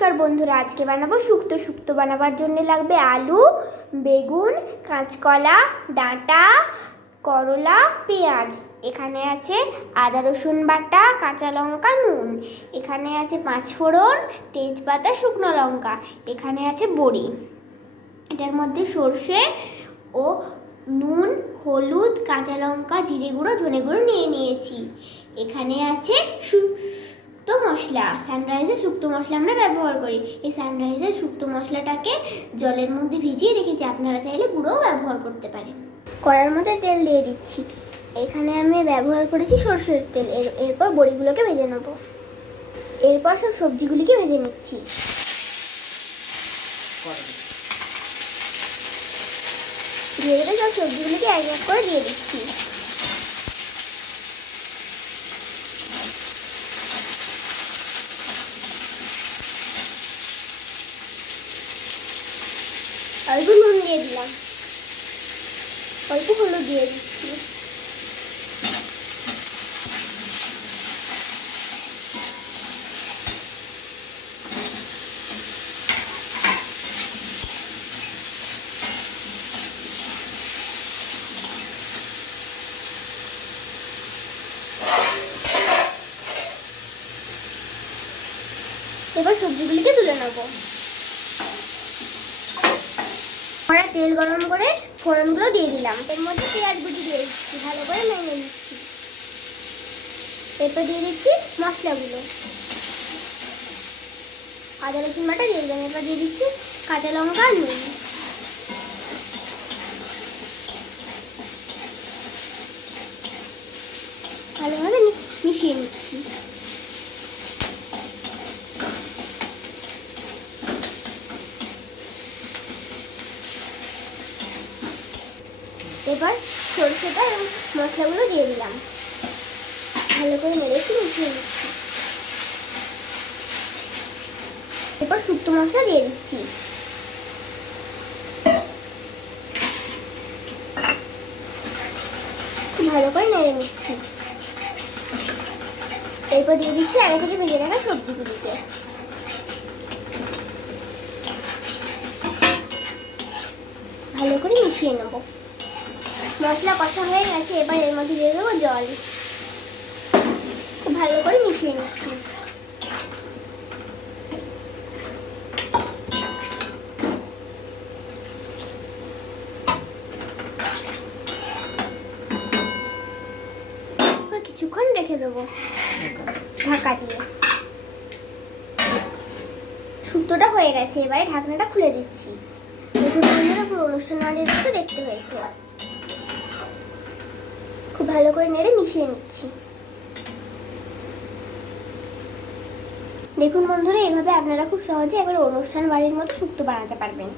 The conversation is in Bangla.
নমস্কার বন্ধুরা, আজকে বানাবো শুক্তো। শুক্তো বানাবার জন্য লাগবে আলু, বেগুন, কাঁচকলা, ডাঁটা, করলা, পেঁয়াজ। এখানে আছে আদা রসুন বাটা, কাঁচা লঙ্কা, নুন। এখানে আছে পাঁচফোড়ন, তেজপাতা, শুকনো লঙ্কা। এখানে আছে বড়ি। এটার মধ্যে সর্ষে ও নুন, হলুদ, কাঁচা লঙ্কা, জিরে গুঁড়ো, ধনে গুঁড়ো নিয়ে নিয়েছি। এখানে আছে শুক্তো মশলা। সানরাইজের শুক্তো মশলা আমরা ব্যবহার করি। এই সানরাইজের শুক্তো মশলাটাকে জলের মধ্যে ভিজিয়ে রেখেছি, আপনারা চাইলে গুঁড়োও ব্যবহার করতে পারেন। কড়ার মধ্যে তেল দিয়ে দিচ্ছি। এখানে আমি ব্যবহার করেছি সরষের তেল। এরপর বড়িগুলোকে ভেজে নেব। এরপর সব সবজিগুলিকে ভেজে নিচ্ছি। ধীরে ধীরে সব সবজিগুলিকে এক এক করে দিয়ে দিচ্ছি। অল্প নুন দিয়ে দিলাম, অল্প হলুদ দিয়ে দিচ্ছি। এবার সবজিগুলিকে তুলে নেবো। আমরা তেল গরম করে ফোড়নগুলো দিয়ে দিলাম। এর মধ্যে পেঁয়াজ কুচি দিয়ে দিচ্ছি, ভালো করে নেড়ে নিচ্ছি। এরপর দিয়ে দিচ্ছি মশলাগুলো। আদা রসুন বাটা দিয়ে দিলাম। এরপর দিয়ে দিচ্ছি কাঁচা লঙ্কা, নুন। ভালোভাবে মিশিয়ে নিচ্ছি। এবার সরষেটা এবং মশলাগুলো দিয়ে দিলাম, ভালো করে নেড়েছি, মিশিয়ে নিচ্ছি। এরপর শুক্তো মশলা দিয়ে দিচ্ছি। ভালো করে নেড়ে নিচ্ছি। এরপর দিয়ে দিচ্ছি আগে থেকে ভেজে রাখা সবজিগুলিকে। ভালো করে মিশিয়ে নেব। মশলা কষা হয়ে গেছে। এবার এর মধ্যে দিয়ে দেবো জল। খুব ভালো করে মিশিয়ে নিচ্ছি। কিছুক্ষণ রেখে দেবো ঢাকা দিয়ে। শুক্তোটা হয়ে গেছে। এবারে ঢাকনাটা খুলে দিচ্ছি। দেখুন বন্ধুরা, পুরো অনুষ্ঠান বাড়ির মতো দেখতে হয়েছে। খুব ভালো করে নেড়ে মিশিয়ে নিচ্ছি। দেখুন বন্ধুরা, এইভাবে আপনারা খুব সহজে একবার অনুষ্ঠান বাড়ির মতো শুক্তো বানাতে পারবেন।